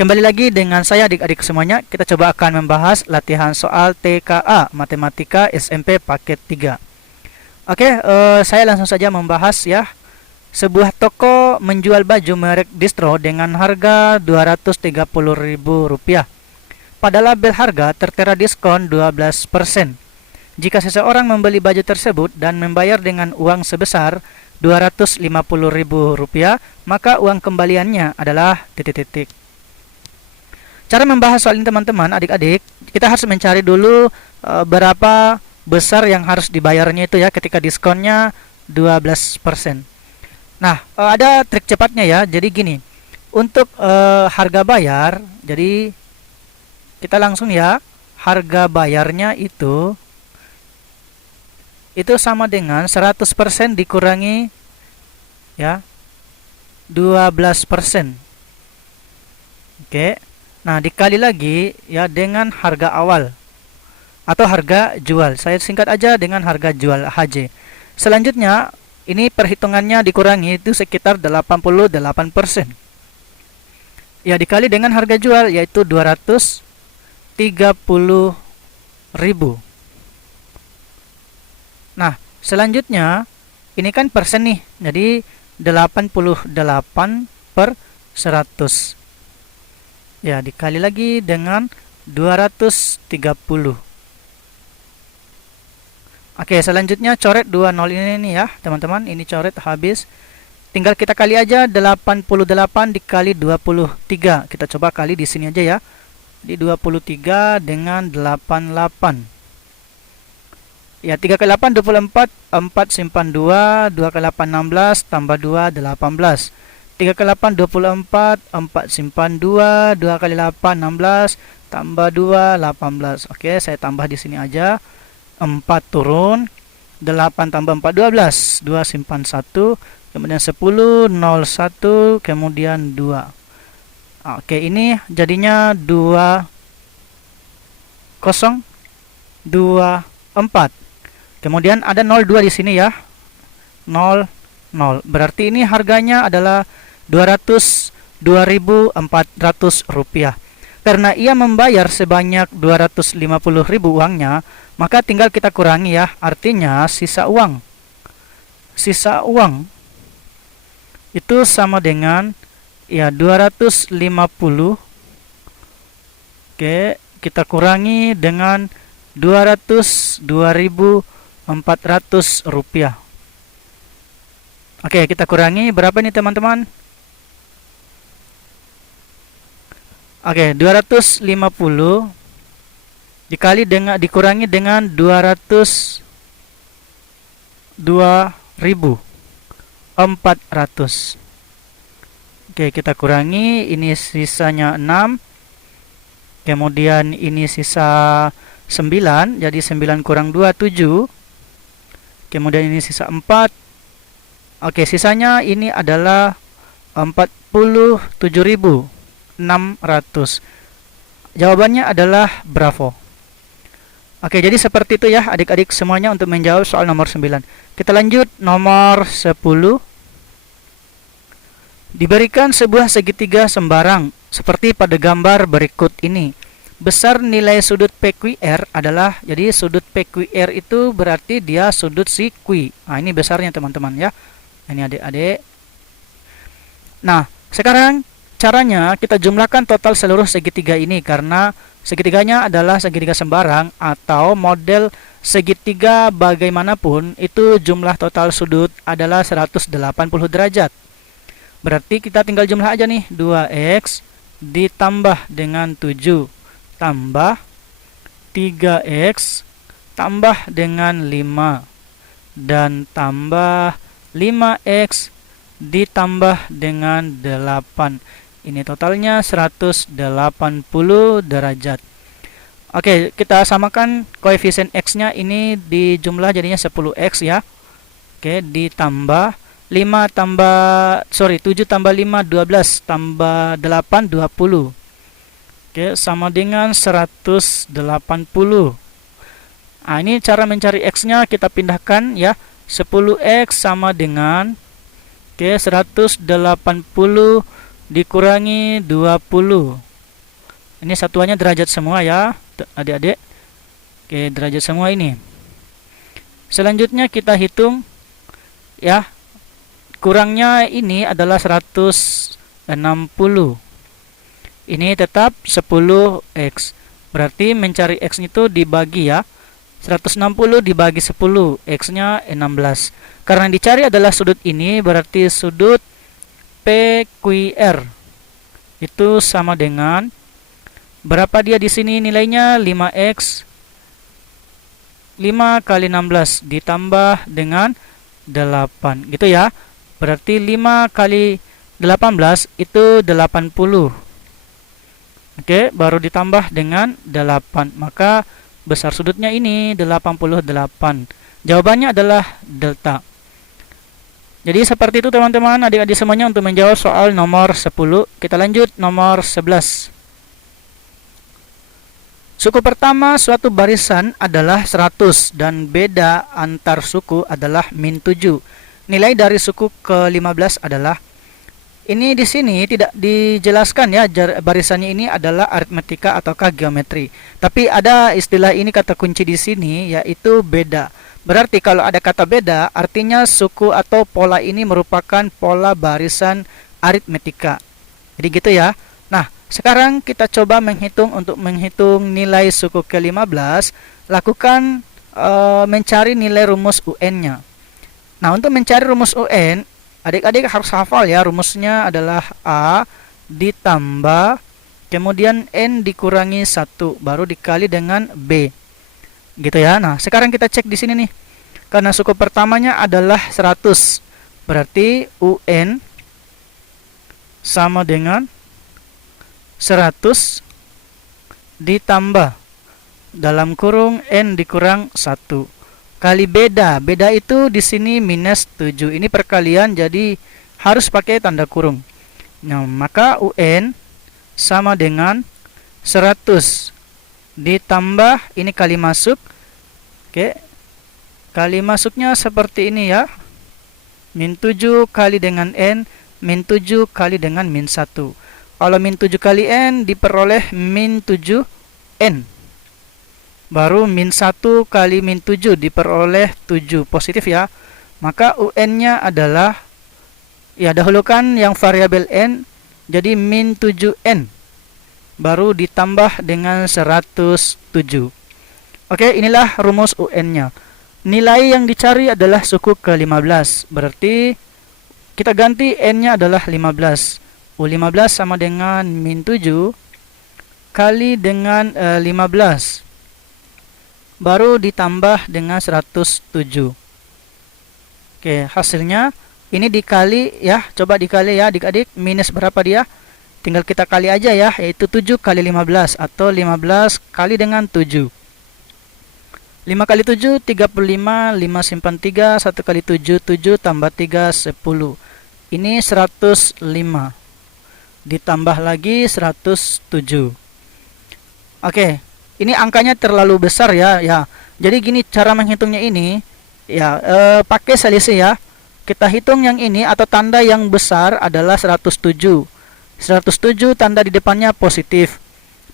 Kembali lagi dengan saya adik-adik semuanya. Kita coba akan membahas latihan soal TKA Matematika SMP paket 3. Oke, saya langsung saja membahas ya. Sebuah toko menjual baju merek distro dengan harga Rp230.000. Pada label harga tertera diskon 12%. Jika seseorang membeli baju tersebut dan membayar dengan uang sebesar Rp250.000, maka uang kembaliannya adalah titik-titik. Cara membahas soal ini teman-teman, adik-adik, kita harus mencari dulu berapa besar yang harus dibayarnya itu ya ketika diskonnya 12%. Nah, ada trik cepatnya ya. Jadi gini, untuk harga bayar, jadi kita langsung ya, harga bayarnya itu sama dengan 100% dikurangi ya 12%. Oke. Nah, dikali lagi ya dengan harga awal atau harga jual. Saya singkat aja dengan harga jual HJ. Selanjutnya, ini perhitungannya dikurangi itu sekitar 88%. Ya, dikali dengan harga jual yaitu 230.000. Nah, selanjutnya ini kan persen nih. Jadi 88/100. Ya, dikali lagi dengan 230. Oke, selanjutnya coret 20 ini ya, teman-teman. Ini coret habis. Tinggal kita kali aja 88 dikali 23. Kita coba kali di sini aja ya. Di 23 dengan 88. Ya, 3 kali 8 24, 4 simpan 2, 2 kali 8 16 tambah 2 18. 3 kali 8 24, 4 simpan 2, 2 kali 8 16 tambah 2 18. Oke, saya tambah di sini aja. 4 turun, 8 tambah 4 12, 2 simpan 1, kemudian 10 0 1, kemudian 2. Oke, ini jadinya 2 0 2 4. Kemudian ada 02 di sini ya. 0 0. Berarti ini harganya adalah Rp202.400. Karena ia membayar sebanyak 250.000 uangnya, maka tinggal kita kurangi ya. Artinya sisa uang. Sisa uang itu sama dengan ya 250. Oke, kita kurangi dengan 202.400 rupiah. Oke, kita kurangi berapa nih teman-teman? Oke, 250 dikurangi dengan 202.400. Oke, kita kurangi, ini sisanya 6. Kemudian ini sisa 9, jadi 9 kurang 2 7. Kemudian ini sisa 4. Oke, sisanya ini adalah 47.600. Jawabannya adalah bravo. Oke, jadi seperti itu ya adik-adik semuanya untuk menjawab soal nomor 9. Kita lanjut nomor 10. Diberikan sebuah segitiga sembarang seperti pada gambar berikut ini. Besar nilai sudut PQR adalah, jadi sudut PQR itu berarti dia sudut si Q. Nah, ini besarnya teman-teman ya. Ini adik-adik. Nah, sekarang caranya kita jumlahkan total seluruh segitiga ini, karena segitiganya adalah segitiga sembarang atau model segitiga bagaimanapun itu jumlah total sudut adalah 180 derajat. Berarti kita tinggal jumlah aja nih, 2x ditambah dengan 7 tambah 3x tambah dengan 5 dan tambah 5x ditambah dengan 8. Ini totalnya 180 derajat. Oke, kita samakan koefisien x-nya, ini dijumlah jadinya 10x ya. Oke, ditambah 7 tambah 5 12 tambah 8 20. Oke, sama dengan 180. Nah, ini cara mencari x-nya, kita pindahkan ya. 10x sama dengan 180 dikurangi 20. Ini satuannya derajat semua ya, adik-adik. Oke, derajat semua ini. Selanjutnya kita hitung ya. Kurangnya ini adalah 160. Ini tetap 10x. Berarti mencari x itu dibagi ya. 160 dibagi 10, x-nya 16. Karena yang dicari adalah sudut ini, berarti sudut PQR itu sama dengan berapa dia di sini nilainya? 5x. 5 kali 16 ditambah dengan 8 gitu ya. Berarti 5 kali 18 itu 80. Oke, baru ditambah dengan 8. Maka besar sudutnya ini 88. Jawabannya adalah delta. Jadi seperti itu teman-teman, adik-adik semuanya untuk menjawab soal nomor 10. Kita lanjut nomor 11. Suku pertama suatu barisan adalah 100 dan beda antar suku adalah min 7. Nilai dari suku ke-15 adalah, ini di sini tidak dijelaskan ya, barisannya ini adalah aritmetika ataukah geometri. Tapi ada istilah ini, kata kunci di sini, yaitu beda. Berarti kalau ada kata beda, artinya suku atau pola ini merupakan pola barisan aritmetika. Jadi gitu ya. Nah, sekarang kita coba menghitung. Untuk menghitung nilai suku ke-15, lakukan mencari nilai rumus UN-nya. Nah, untuk mencari rumus UN, adik-adik harus hafal ya, rumusnya adalah A ditambah kemudian N dikurangi 1 baru dikali dengan B. Gitu ya. Nah, sekarang kita cek di sini nih. Karena suku pertamanya adalah 100, berarti UN sama dengan 100 ditambah dalam kurung N dikurang 1 kali beda. Beda itu di sini minus 7. Ini perkalian, jadi harus pakai tanda kurung. Nah, maka UN sama dengan 100 ditambah ini kali masuk. Oke. Kali masuknya seperti ini ya. Min 7 kali dengan N, min 7 kali dengan min 1. Kalau min 7 kali N diperoleh min 7N. Baru min 1 kali min 7 diperoleh 7 positif ya. Maka UN-nya adalah, ya dahulukan yang variabel N, jadi min 7N. Baru ditambah dengan 107. Oke, inilah rumus UN-nya. Nilai yang dicari adalah suku ke-15. Berarti kita ganti N-nya adalah 15. U15 sama dengan min 7 kali dengan 15. Baru ditambah dengan 107. Oke, hasilnya ini dikali ya, coba dikali ya adik-adik, minus berapa dia? Tinggal kita kali aja ya, yaitu 7 kali 15 atau 15 kali dengan 7. 5 kali 7, 35, 5 simpan 3, 1 kali 7, 7 tambah 3, 10. Ini 105. Ditambah lagi 107. Oke. Ini angkanya terlalu besar ya. Jadi gini cara menghitungnya ini ya, pakai selisih ya. Kita hitung yang ini atau tanda yang besar adalah 107. 107 tanda di depannya positif.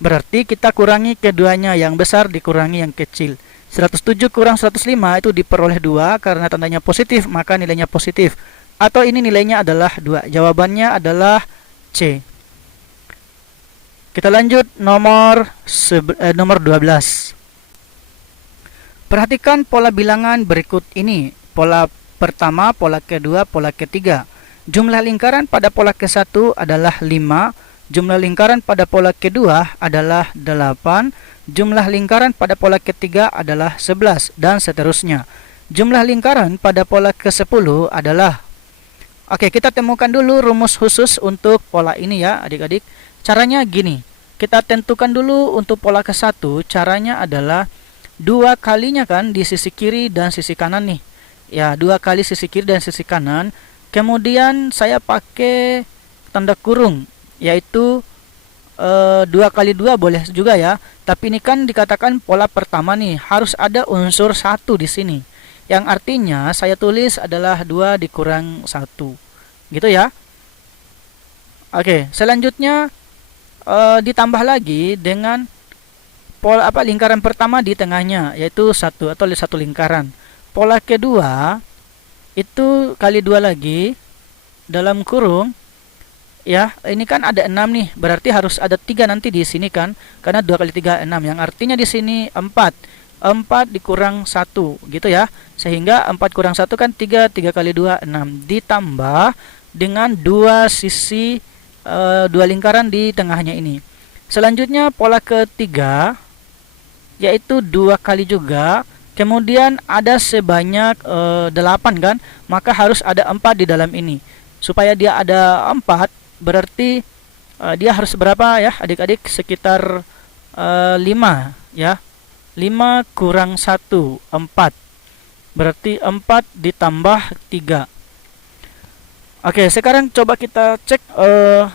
Berarti kita kurangi keduanya, yang besar dikurangi yang kecil. 107 kurang 105 itu diperoleh 2 karena tandanya positif, maka nilainya positif. Atau ini nilainya adalah 2. Jawabannya adalah C. Kita lanjut nomor 12. Perhatikan pola bilangan berikut ini. Pola pertama, pola kedua, pola ketiga. Jumlah lingkaran pada pola ke-1 adalah 5. Jumlah lingkaran pada pola kedua adalah 8. Jumlah lingkaran pada pola ketiga adalah 11. Dan seterusnya. Jumlah lingkaran pada pola ke-10 adalah... Oke, kita temukan dulu rumus khusus untuk pola ini ya adik-adik. Caranya gini, kita tentukan dulu untuk pola ke-1, caranya adalah 2 kalinya kan di sisi kiri dan sisi kanan nih. Ya, 2 kali sisi kiri dan sisi kanan. Kemudian saya pakai tanda kurung, yaitu 2 kali 2 boleh juga ya. Tapi ini kan dikatakan pola pertama nih, harus ada unsur 1 di sini. Yang artinya saya tulis adalah 2 dikurang 1. Gitu ya. Oke, selanjutnya ditambah lagi dengan pola lingkaran pertama di tengahnya, yaitu satu atau satu lingkaran. Pola kedua itu kali 2 lagi dalam kurung, ya, ini kan ada 6 nih, berarti harus ada 3 nanti di sini kan, karena 2 kali 3 6, yang artinya di sini 4 dikurang 1 gitu ya, sehingga 4 kurang 1 kan 3 kali 2 6, ditambah dengan 2 sisi 2 lingkaran di tengahnya ini. Selanjutnya pola ketiga yaitu 2 kali juga, kemudian ada sebanyak 8 kan, maka harus ada 4 di dalam ini. Supaya dia ada 4, berarti dia harus berapa ya adik-adik? Sekitar 5 ya. 5 kurang 1 4, berarti 4 ditambah 3. Oke, sekarang coba kita cek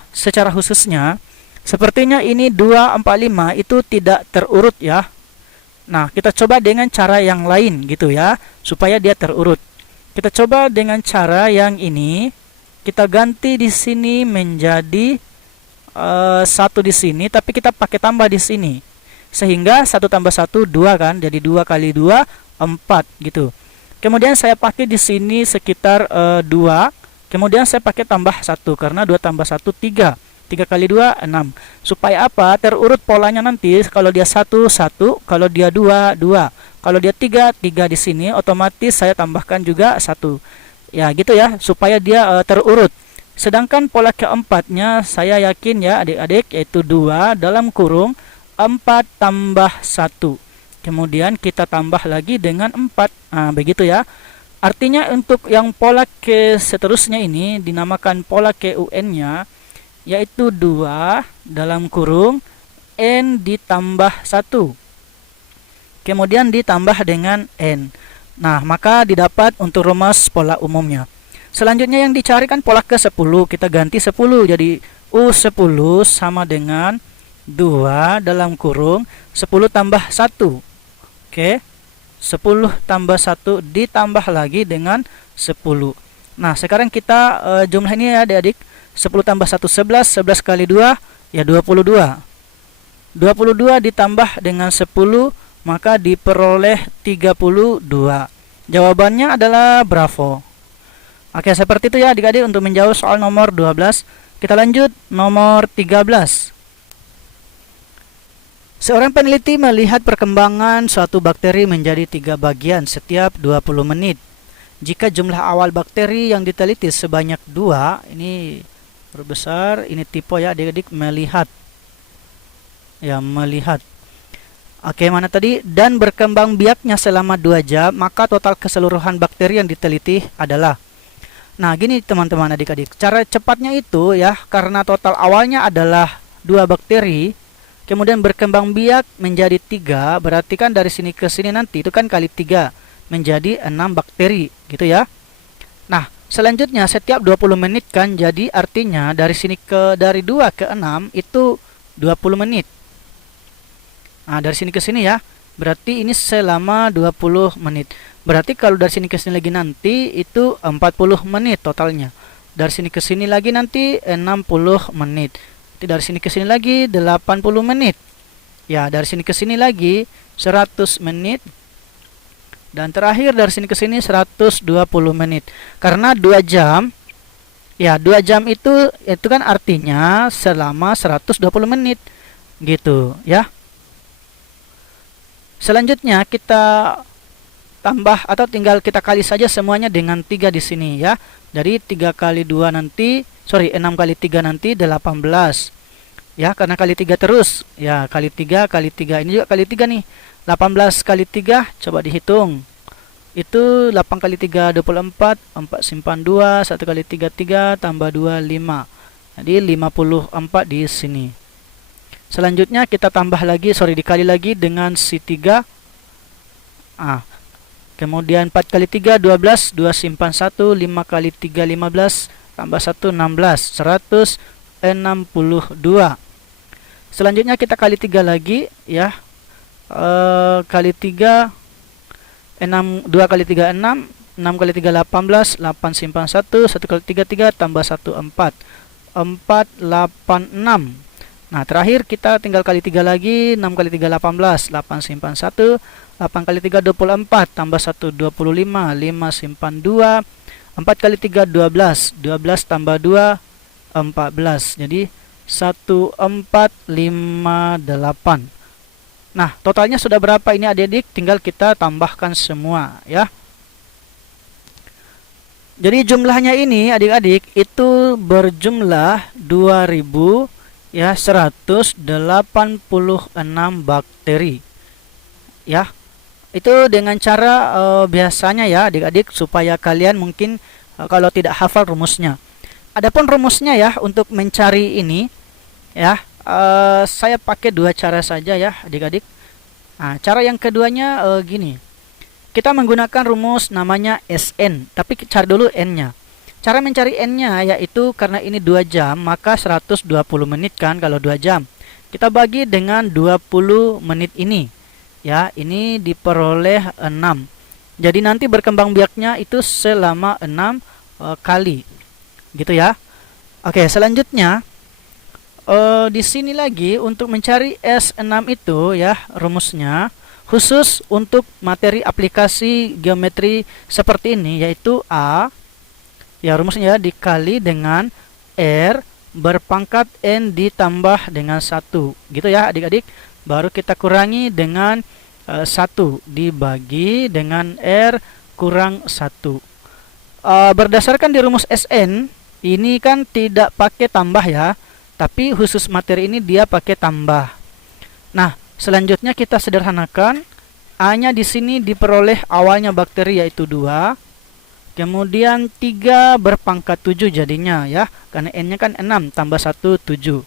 secara khususnya. Sepertinya ini 2 4 5 itu tidak terurut ya. Nah, kita coba dengan cara yang lain gitu ya, supaya dia terurut. Kita coba dengan cara yang ini. Kita ganti di sini menjadi 1 di sini, tapi kita pakai tambah di sini. Sehingga 1 tambah 1 2 kan, jadi 2 kali 2 4 gitu. Kemudian saya pakai di sini sekitar 2. Kemudian saya pakai tambah 1 karena 2 tambah 1 3. 3 kali 2 6. Supaya apa? Terurut polanya nanti. Kalau dia 1 1, kalau dia 2 2. Kalau dia 3 3 di sini, otomatis saya tambahkan juga 1. Ya gitu ya, supaya dia terurut. Sedangkan pola keempatnya saya yakin ya adik-adik, yaitu 2 dalam kurung 4 tambah 1. Kemudian kita tambah lagi dengan 4. Nah, begitu ya. Artinya untuk yang pola ke seterusnya ini dinamakan pola ke UN-nya, yaitu 2 dalam kurung N ditambah 1. Kemudian ditambah dengan N. Nah, maka didapat untuk rumus pola umumnya. Selanjutnya yang dicarikan pola ke-10, kita ganti 10 jadi U10 sama dengan 2 dalam kurung 10 tambah 1. Oke. 10 tambah 1 ditambah lagi dengan 10. Nah, sekarang kita jumlah ini ya adik-adik. 10 tambah 1 11, 11 kali 2 ya 22. 22 ditambah dengan 10 maka diperoleh 32. Jawabannya adalah bravo. Oke, seperti itu ya adik-adik untuk menjawab soal nomor 12. Kita lanjut nomor 13. Seorang peneliti melihat perkembangan suatu bakteri menjadi 3 bagian setiap 20 menit. Jika jumlah awal bakteri yang diteliti sebanyak 2, ini huruf besar, ini tipe ya adik-adik, melihat. Ya, melihat. Oke, mana tadi? Dan berkembang biaknya selama 2 jam, maka total keseluruhan bakteri yang diteliti adalah. Nah, gini teman-teman adik-adik. Cara cepatnya itu ya, karena total awalnya adalah 2 bakteri, kemudian berkembang biak menjadi 3, berarti kan dari sini ke sini nanti itu kan kali 3 menjadi 6 bakteri, gitu ya. Nah, selanjutnya setiap 20 menit kan, jadi artinya dari 2 ke 6 itu 20 menit. Nah, dari sini ke sini ya, berarti ini selama 20 menit. Berarti kalau dari sini ke sini lagi nanti itu 40 menit totalnya. Dari sini ke sini lagi nanti 60 menit. Dari sini ke sini lagi 80 menit. Ya, dari sini ke sini lagi 100 menit. Dan terakhir dari sini ke sini 120 menit. Karena 2 jam, ya 2 jam itu kan artinya selama 120 menit. Gitu ya. Selanjutnya kita tambah atau tinggal kita kali saja semuanya dengan 3 di sini ya. Dari 3 kali 2 nanti, 6 kali 3 nanti 18. Ya, karena kali 3 terus. Ya, kali 3 kali 3. Ini juga kali 3 nih. 18 kali 3 coba dihitung. Itu 8 kali 3 24, 4 simpan 2, 1 kali 3 3 tambah 2 5. Jadi 54 di sini. Selanjutnya kita tambah lagi, dikali lagi dengan si 3. Kemudian 4 kali 3 12, 2 simpan 1, 5 kali 3 15, tambah 1 16, 162. Selanjutnya kita kali 3 lagi ya. Kali 3 6, 2 kali 3 6, 6 kali 3 18, 8 simpan 1, 1 kali 3 3 tambah 1 4. 4 8 6. Nah, terakhir kita tinggal kali 3 lagi. 6 kali 3 18, 8 simpan 1, 8 kali 3 24, tambah 1 25, 5 simpan 2, 4 kali 3 12, 12 tambah 2 14. Jadi 1458. Nah, totalnya sudah berapa ini adik-adik? Tinggal kita tambahkan semua ya. Jadi jumlahnya ini adik-adik itu berjumlah 2000 ya 186 bakteri. Ya. Itu dengan cara biasanya ya adik-adik, supaya kalian mungkin kalau tidak hafal rumusnya. Adapun rumusnya ya untuk mencari ini ya, saya pakai dua cara saja ya adik-adik. Nah, cara yang keduanya gini. Kita menggunakan rumus namanya SN, tapi cari dulu N-nya. Cara mencari N-nya yaitu karena ini 2 jam, maka 120 menit kan kalau 2 jam. Kita bagi dengan 20 menit ini. Ya, ini diperoleh 6. Jadi nanti berkembang biaknya itu selama 6 kali. Gitu ya. Oke, selanjutnya di sini lagi untuk mencari S6 itu ya rumusnya khusus untuk materi aplikasi geometri seperti ini, yaitu A ya rumusnya dikali dengan R berpangkat N ditambah dengan 1 gitu ya adik-adik. Baru kita kurangi dengan 1 dibagi dengan R kurang 1. Berdasarkan di rumus SN ini kan tidak pakai tambah ya, tapi khusus materi ini dia pakai tambah. Nah, selanjutnya kita sederhanakan. A-nya di sini diperoleh awalnya bakteri yaitu 2. Kemudian 3 berpangkat 7 jadinya ya. Karena N-nya kan 6 tambah 1 7.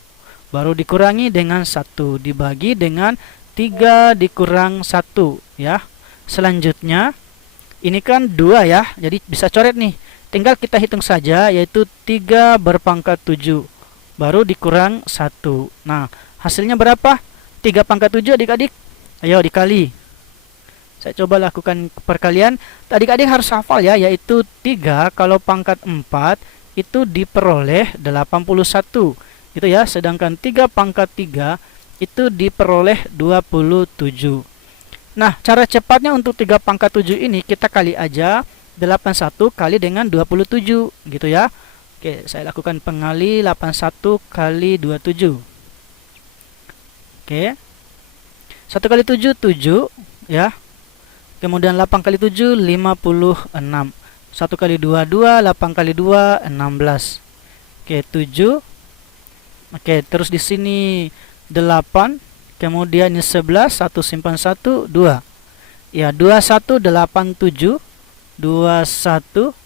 Baru dikurangi dengan 1 dibagi dengan 3 dikurang 1 ya. Selanjutnya ini kan 2 ya. Jadi bisa coret nih. Tinggal kita hitung saja yaitu 3 berpangkat 7. Baru dikurang 1. Nah, hasilnya berapa? 3 pangkat 7 adik-adik. Ayo dikali. Saya coba lakukan perkalian. Adik-adik harus hafal ya, yaitu 3 kalau pangkat 4 itu diperoleh 81. Gitu ya, sedangkan 3 pangkat 3 itu diperoleh 27. Nah, cara cepatnya untuk 3 pangkat 7 ini kita kali aja 81 kali dengan 27 gitu ya. Oke, saya lakukan pengali 81 kali 27. Oke. 1 kali 7 7 ya. Kemudian 8 kali 7 56. 1 kali 2 2, 8 kali 2 16. Oke, 7. Oke, terus di sini 8. Kemudian ini 11, 1 simpan 1 2. Ya, 2187 21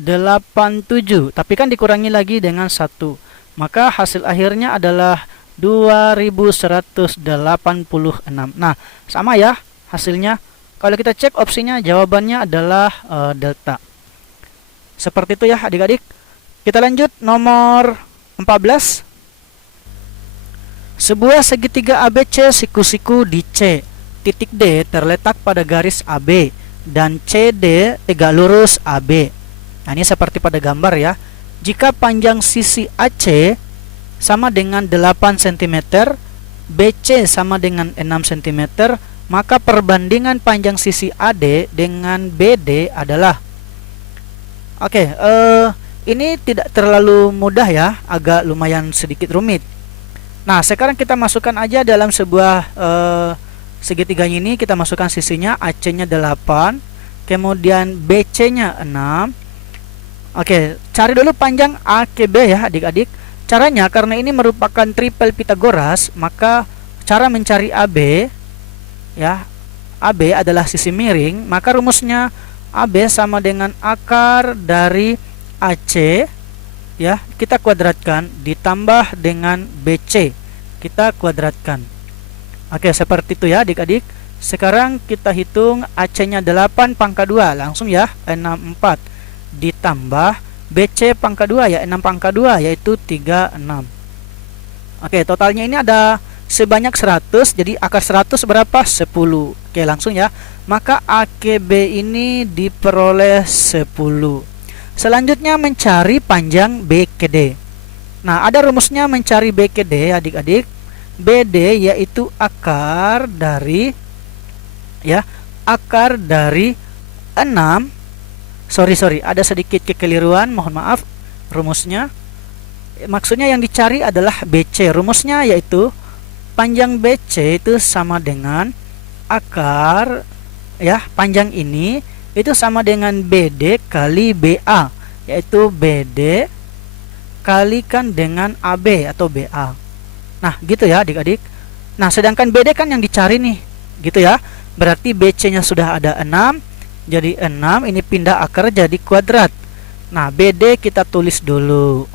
87, tapi kan dikurangi lagi dengan 1. Maka hasil akhirnya adalah 2186. Nah, sama ya hasilnya. Kalau kita cek opsinya, jawabannya adalah delta. Seperti itu ya adik-adik. Kita lanjut nomor 14. Sebuah segitiga ABC siku-siku di C. Titik D terletak pada garis AB dan CD tegak lurus AB. Nah, ini seperti pada gambar ya. Jika panjang sisi AC sama dengan 8 cm, BC sama dengan 6 cm, maka perbandingan panjang sisi AD dengan BD adalah. Oke, ini tidak terlalu mudah ya, agak lumayan sedikit rumit. Nah, sekarang kita masukkan aja dalam sebuah segitiga ini, kita masukkan sisinya. AC-nya 8, kemudian BC-nya 6. Oke, cari dulu panjang AKB ya adik-adik. Caranya, karena ini merupakan triple Pythagoras, maka cara mencari AB ya, AB adalah sisi miring, maka rumusnya AB sama dengan akar dari AC ya, kita kuadratkan ditambah dengan BC, kita kuadratkan. Oke, seperti itu ya adik-adik. Sekarang kita hitung AC-nya 8 pangkat 2, langsung ya 64 ditambah BC pangkat 2 ya 6 pangkat 2 yaitu 36. Oke, totalnya ini ada sebanyak 100. Jadi akar 100 berapa? 10. Oke, langsung ya. Maka AKB ini diperoleh 10. Selanjutnya mencari panjang BKD. Nah, ada rumusnya mencari BKD adik-adik. BD yaitu akar dari ya, akar dari 6. Sorry, ada sedikit kekeliruan, mohon maaf. Rumusnya maksudnya yang dicari adalah BC. Rumusnya yaitu panjang BC itu sama dengan akar ya, panjang ini itu sama dengan BD kali BA, yaitu BD kalikan dengan AB atau BA. Nah, gitu ya adik-adik. Nah, sedangkan BD kan yang dicari nih, gitu ya. Berarti BC-nya sudah ada 6. Jadi 6 ini pindah akar jadi kuadrat. Nah, BD kita tulis dulu.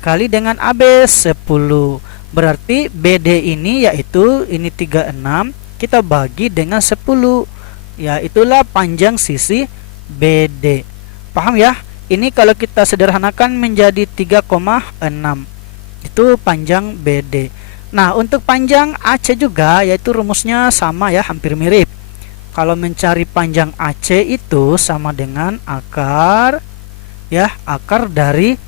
Kali dengan AB 10. Berarti BD ini yaitu ini 36 kita bagi dengan 10. Ya, itulah panjang sisi BD. Paham ya? Ini kalau kita sederhanakan menjadi 3,6. Itu panjang BD. Nah, untuk panjang AC juga yaitu rumusnya sama ya, hampir mirip. Kalau mencari panjang AC itu sama dengan akar ya, akar dari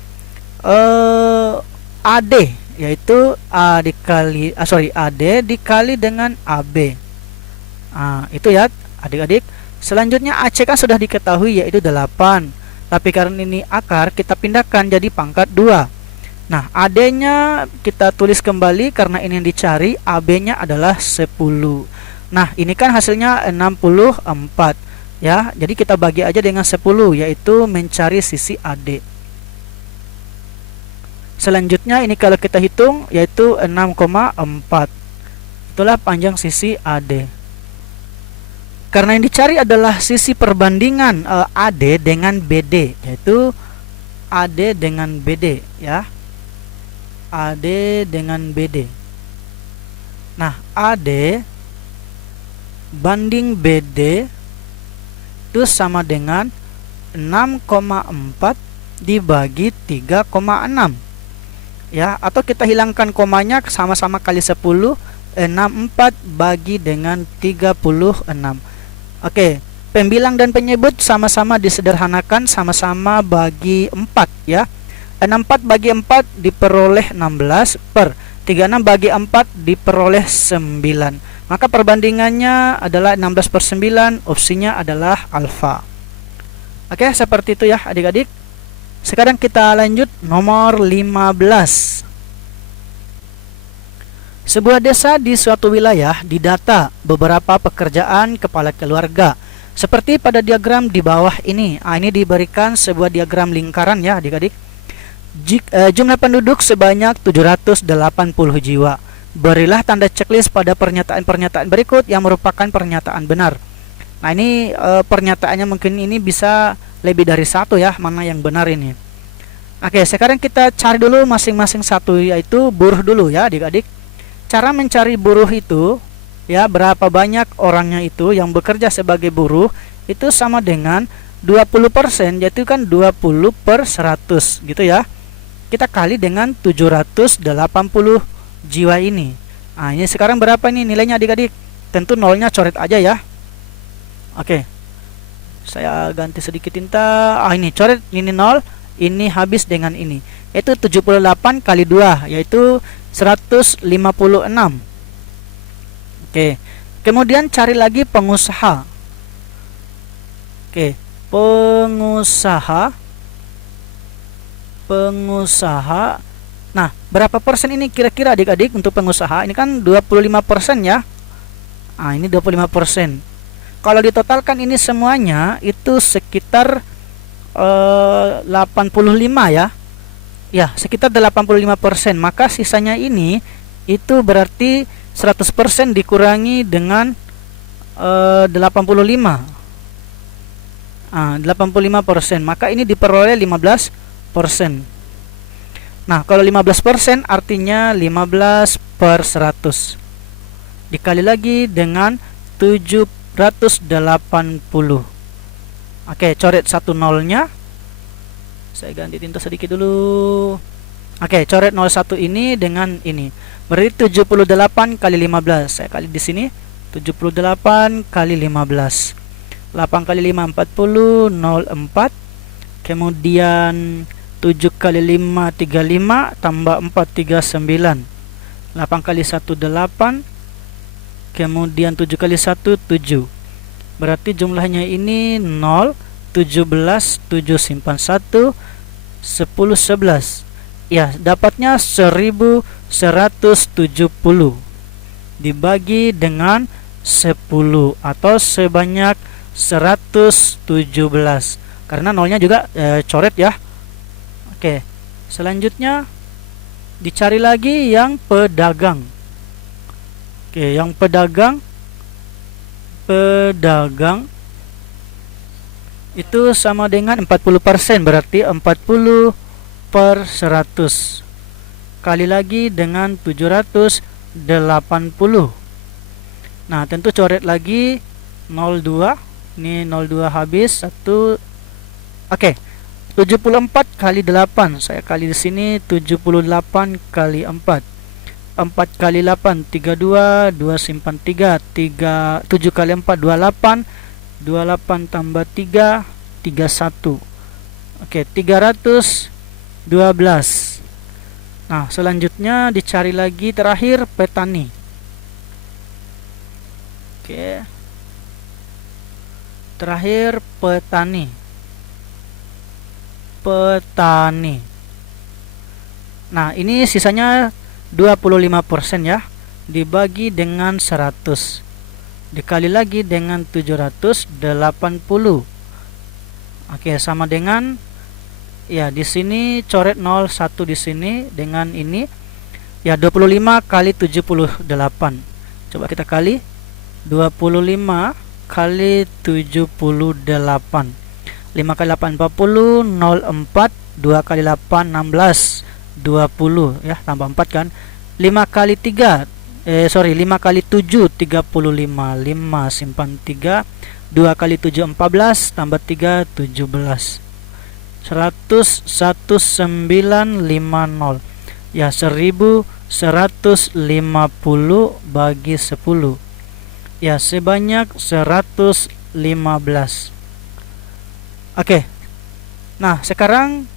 AD yaitu AD dikali dengan AB. Itu ya adik-adik. Selanjutnya AC kan sudah diketahui yaitu 8. Tapi karena ini akar, kita pindahkan jadi pangkat 2. Nah, AD-nya kita tulis kembali karena ini yang dicari, AB-nya adalah 10. Nah, ini kan hasilnya 64 ya. Jadi kita bagi aja dengan 10 yaitu mencari sisi AD. Selanjutnya ini kalau kita hitung yaitu 6,4. Itulah panjang sisi AD. Karena yang dicari adalah sisi perbandingan AD dengan BD, yaitu AD dengan BD ya. AD dengan BD. Nah, AD banding BD itu sama dengan 6,4 dibagi 3,6 ya, atau kita hilangkan komanya, sama-sama kali 10. 64 bagi dengan 36. Oke, pembilang dan penyebut sama-sama disederhanakan, sama-sama bagi 4 ya. 64 bagi 4 diperoleh 16 per 36 bagi 4 diperoleh 9. Maka perbandingannya adalah 16 per 9, opsinya adalah alfa. Oke, seperti itu ya adik-adik. Sekarang kita lanjut nomor 15. Sebuah desa di suatu wilayah didata beberapa pekerjaan kepala keluarga. Seperti pada diagram di bawah ini. Ini diberikan sebuah diagram lingkaran ya adik-adik. Jumlah penduduk sebanyak 780 jiwa. Berilah tanda checklist pada pernyataan-pernyataan berikut yang merupakan pernyataan benar. Nah, ini pernyataannya mungkin ini bisa lebih dari satu ya, mana yang benar ini. Oke, sekarang kita cari dulu masing-masing satu, yaitu buruh dulu ya adik-adik. Cara mencari buruh itu ya, berapa banyak orangnya itu yang bekerja sebagai buruh, itu sama dengan 20%, yaitu kan 20 per 100 gitu ya. Kita kali dengan 780 jiwa ini. Nah, ini sekarang berapa nih nilainya adik-adik? Tentu nolnya coret aja ya. Oke, saya ganti sedikit tinta. Ini coret, ini 0, ini habis dengan ini, yaitu 78 kali 2 yaitu 156. Oke, kemudian cari lagi pengusaha. Oke, pengusaha. Nah, berapa persen ini kira-kira adik-adik untuk pengusaha? Ini kan 25% ya. Nah, ini 25%. Kalau ditotalkan ini semuanya itu sekitar 85 ya. Ya, sekitar 85%. Maka sisanya ini itu berarti 100% dikurangi dengan 85. 85%. Maka ini diperoleh 15%. Nah, kalau 15% artinya 15 per 100. Dikali lagi dengan 780. Oke, coret satu nolnya. Saya ganti tinta sedikit dulu. Oke, coret 01 ini dengan ini. Berarti 78 kali 15. Saya kali di sini 78 kali 15. 8 kali 5 40, 04. Kemudian 7 kali 5 35 tambah 4 39. 8 kali 1 8. Kemudian 7 kali 1 7. Berarti jumlahnya ini 0, 17, 7 simpan 1, 10 11. Ya, dapatnya 1170 dibagi dengan 10 atau sebanyak 117. Karena nolnya juga coret ya. Oke. Selanjutnya dicari lagi yang pedagang. Oke, yang pedagang itu sama dengan 40%, berarti 40 per 100 kali lagi dengan 780. Nah, tentu coret lagi 02. Ini 02 habis 1. Oke. 74 kali 8. Saya kali di sini 78 kali 4. 4 kali 8 32, 2 simpan 3, 7 kali 4 28, 28 tambah 3 31. Oke, 312. Nah, selanjutnya dicari lagi terakhir petani. Oke. Terakhir petani. Nah, ini sisanya 25% ya, dibagi dengan 100 dikali lagi dengan 780. Oke, sama dengan ya, di sini coret 01 di sini dengan ini ya, 25 kali 78. Coba kita kali 25 kali 78. 5 kali 8 40, 04, 2 kali 8 16, 20 ya, tambah 4 kan. 5 kali 3 5 kali 7 35, 5 simpan 3, 2 kali 7 14 tambah 3 17. 100 1950 ya, 1150 bagi 10 ya, sebanyak 115. Oke. Nah, sekarang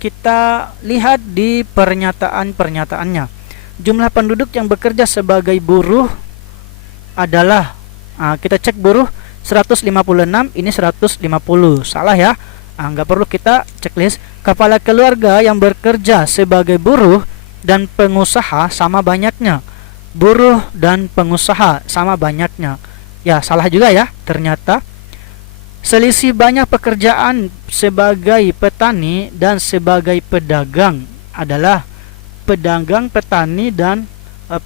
kita lihat di pernyataan-pernyataannya. Jumlah penduduk yang bekerja sebagai buruh adalah, kita cek buruh 156, ini 150. Salah ya. Nggak perlu kita checklist. Kepala keluarga yang bekerja sebagai buruh dan pengusaha sama banyaknya. Buruh dan pengusaha sama banyaknya. Ya, salah juga ya ternyata. Selisih banyak pekerjaan sebagai petani dan sebagai pedagang adalah pedagang, petani, dan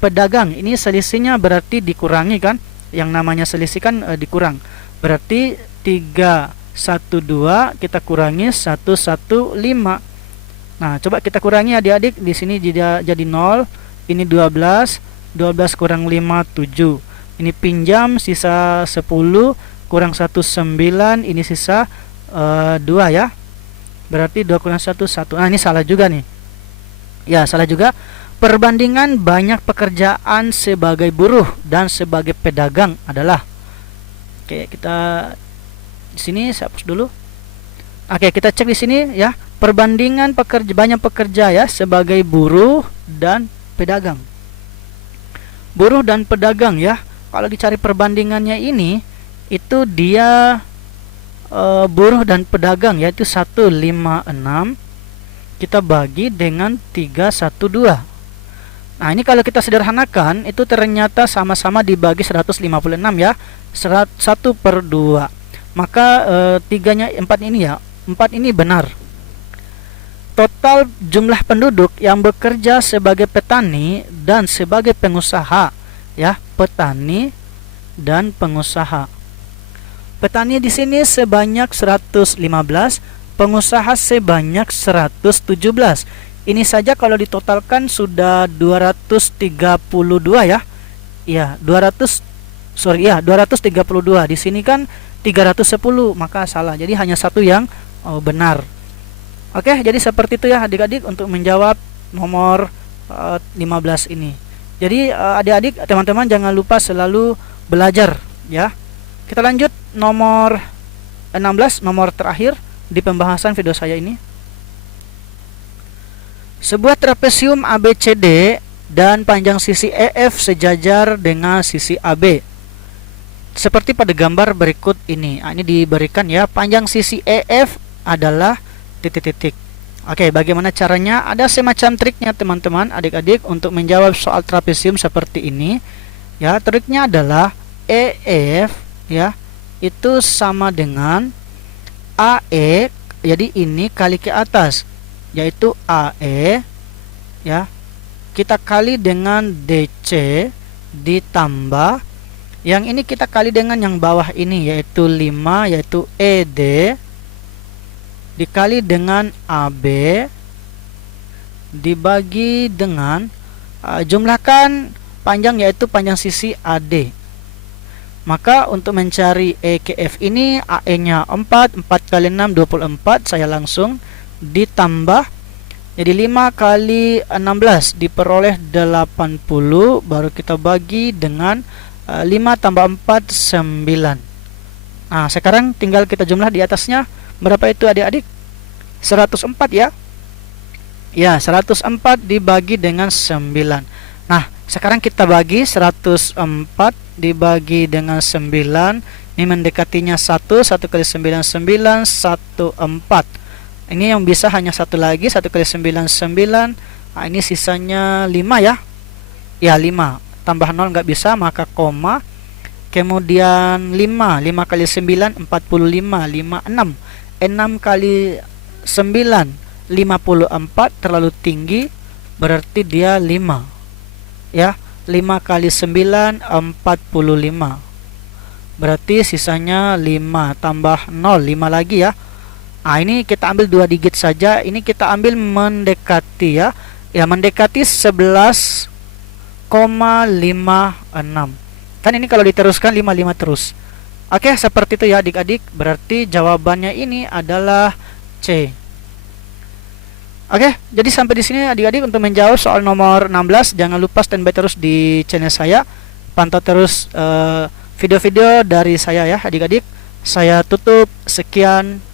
pedagang. Ini selisihnya berarti dikurangi kan. Yang namanya selisih kan dikurang. Berarti 312 kita kurangi 115. Nah, coba kita kurangi adik-adik. Di sini jadi 0. Ini 12. 12 kurang 5 7. Ini pinjam sisa 10 kurang 1 9. Ini sisa 2 ya. Berarti 2 kurang 1 1. Nah, ini salah juga nih. Ya, salah juga. Perbandingan banyak pekerjaan sebagai buruh dan sebagai pedagang adalah. Oke, kita di sini saya hapus dulu. Oke, kita cek di sini ya. Perbandingan banyak pekerja ya sebagai buruh dan pedagang. Buruh dan pedagang ya. Kalau dicari perbandingannya ini, itu dia buruh dan pedagang yaitu 156 kita bagi dengan 312. Nah, ini kalau kita sederhanakan itu ternyata sama-sama dibagi 156 ya. 1/2. Maka 4 ini ya, 4 ini benar. Total jumlah penduduk yang bekerja sebagai petani dan sebagai pengusaha ya, petani dan pengusaha. Petani di sini sebanyak 115, pengusaha sebanyak 117. Ini saja kalau ditotalkan sudah 232 ya. Iya, 232. Di sini kan 310, maka salah. Jadi hanya satu yang benar. Oke, jadi seperti itu ya adik-adik untuk menjawab nomor 15 ini. Jadi adik-adik, teman-teman jangan lupa selalu belajar ya. Kita lanjut nomor 16, nomor terakhir di pembahasan video saya ini. Sebuah trapesium ABCD dan panjang sisi EF sejajar dengan sisi AB. Seperti pada gambar berikut ini. Ini diberikan ya, panjang sisi EF adalah titik-titik. Oke, bagaimana caranya? Ada semacam triknya teman-teman, adik-adik, untuk menjawab soal trapesium seperti ini. Ya, triknya adalah EF ya, itu sama dengan AE, jadi ini kali ke atas, yaitu AE ya, kita kali dengan DC ditambah yang ini kita kali dengan yang bawah ini, yaitu 5, yaitu ED dikali dengan AB dibagi dengan jumlahkan panjang, yaitu panjang sisi AD. Maka untuk mencari E ke F ini, AE nya 4 kali 6 24, saya langsung ditambah, jadi 5 kali 16 diperoleh 80, baru kita bagi dengan 5 tambah 4 9. Nah, sekarang tinggal kita jumlah di atasnya. Berapa itu adik-adik? 104 ya. Ya, 104 dibagi dengan 9. Nah, sekarang kita bagi 104 dibagi dengan 9. Ini mendekatinya 1 kali 9 9 14. Ini yang bisa hanya satu lagi, 1 kali 9 9. Nah, ini sisanya 5 ya. Ya, 5. Tambah 0 nggak bisa, maka koma. Kemudian 5 kali 9 45, 5 6. 6 kali 9 54, terlalu tinggi, berarti dia 5 ya. 5 kali 9 45, berarti sisanya 5 tambah 0 5 lagi ya. Nah, ini kita ambil 2 digit saja. Ini kita ambil mendekati ya. Ya, mendekati 11,56. Kan ini kalau diteruskan 55 terus. Oke, seperti itu ya adik-adik. Berarti jawabannya ini adalah C. Oke, jadi sampai di sini adik-adik untuk menjawab soal nomor 16. Jangan lupa standby terus di channel saya. Pantau terus video-video dari saya ya adik-adik. Saya tutup. Sekian.